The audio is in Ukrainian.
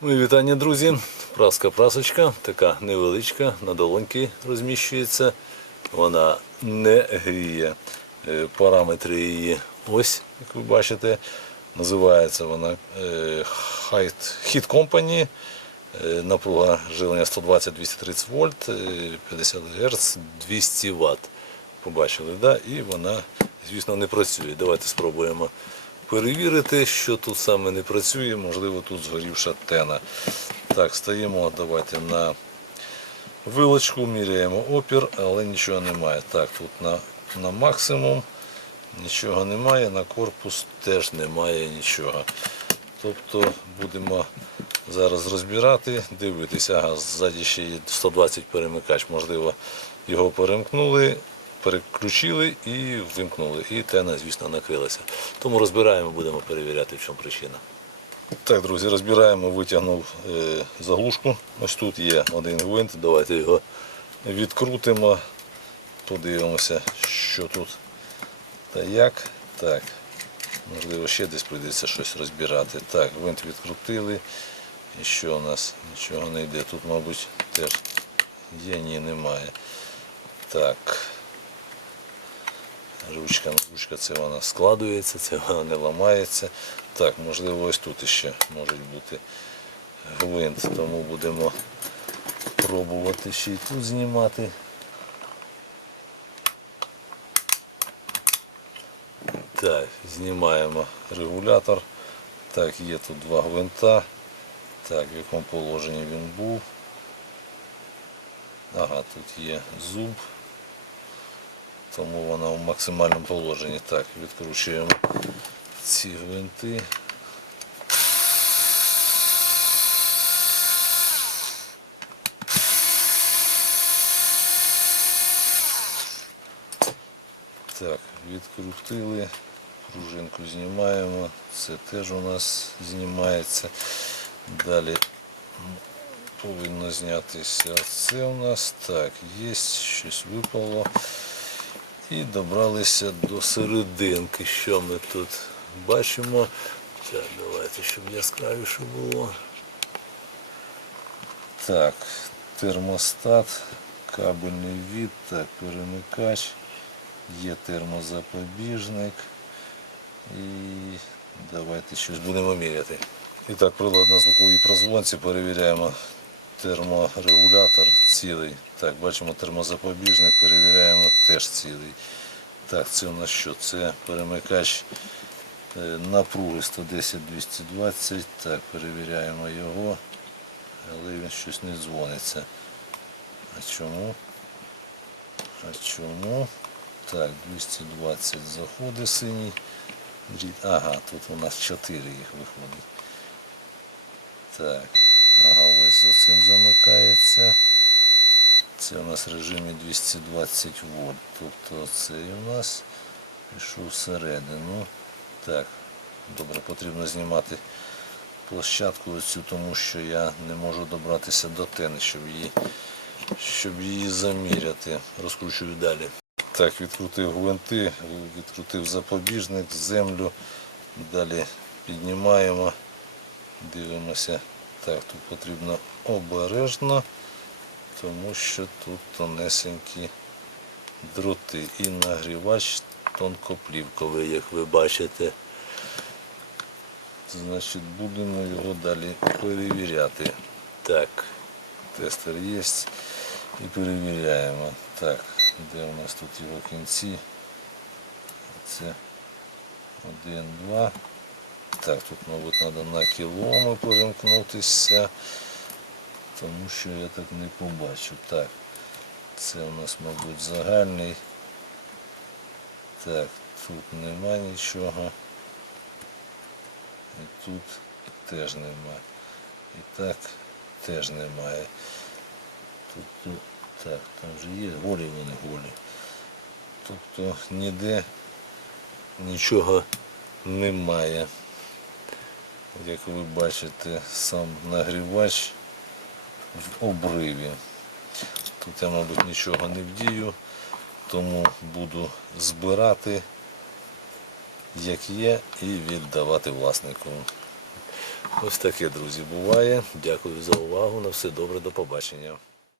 Мої вітання, друзі. Праска прасочка, така невеличка, на долоньки розміщується. Вона не гріє. Е, Параметри її ось, як ви бачите. Називається вона е, Heat Company. Е, Напруга жилення 120-230 вольт, е, 50 Гц, 200 Вт. Побачили, да? і вона, звісно, не працює. Давайте спробуємо перевірити, що тут саме не працює, можливо, тут згорівша тена. Так, стаємо, давайте на вилочку, міряємо опір, але нічого немає. Так, тут на, на максимум нічого немає, на корпус теж немає нічого. Тобто будемо зараз розбирати, дивитися, ага, ззаді ще є 120 перемикач, можливо, його перемкнули, переключили і вимкнули. І тена, звісно, накрилася. Тому розбираємо, будемо перевіряти, в чому причина. Так, друзі, розбираємо, витягнув е, заглушку. Ось тут є один гвинт. Давайте його відкрутимо, подивимося, що тут та як. Так, можливо, ще десь прийдеться щось розбирати. Так, гвинт відкрутили. І що у нас? Нічого не йде. Тут, мабуть, теж є, ні, немає. Так. Ручка, ручка це вона складується, це вона не ламається. Так, можливо, ось тут ще можуть бути гвинт, тому будемо пробувати ще й тут знімати. Так, знімаємо регулятор. Так, є тут два гвинта. Так, в якому положенні він був. Ага, тут є зуб тому вона в максимальному положенні. Так, відкручуємо ці гвинти. Так, відкрутили, пружинку знімаємо, це теж у нас знімається. Далі повинно знятися це у нас. Так, є, щось випало. І добралися до серединки. Що ми тут бачимо? Так, давайте, щоб яскравіше було. Так, термостат, кабельний від, так, перемикач, є термозапобіжник. І давайте щось будемо міряти. І так, прилад на звуковій прозвонці перевіряємо терморегулятор цілий. Так, бачимо термозапобіжник, перевіряємо теж цілий. Так, це у нас що? Це перемикач е, напруги 110-220. Так, перевіряємо його, але він щось не дзвониться. А чому? А чому? Так, 220 заходить синій. Ага, тут у нас 4 їх виходить. Так. Ага, ось за цим замикається. Це у нас в режимі 220 вольт. Тобто цей у нас пішов всередину. Так, добре, потрібно знімати площадку оцю, тому що я не можу добратися до тени, щоб її, щоб її заміряти. Розкручую далі. Так, відкрутив гвинти, відкрутив запобіжник, землю. Далі піднімаємо, дивимося. Так, тут потрібно обережно, тому що тут тонесенькі дроти і нагрівач тонкоплівковий, як ви бачите. Значить, будемо його далі перевіряти. Так, тестер є і перевіряємо. Так, де у нас тут його кінці? Це один, два. Так, тут, мабуть, треба на кіломи перемкнутися, тому що я так не побачу. Так, це у нас, мабуть, загальний. Так, тут нема нічого. І тут теж нема. І так теж немає. Тут, тут так, там же є голі вони голі. Тобто ніде нічого немає. Як ви бачите, сам нагрівач в обриві. Тут я, мабуть, нічого не вдію, тому буду збирати, як є, і віддавати власнику. Ось таке, друзі, буває. Дякую за увагу. На все добре, до побачення.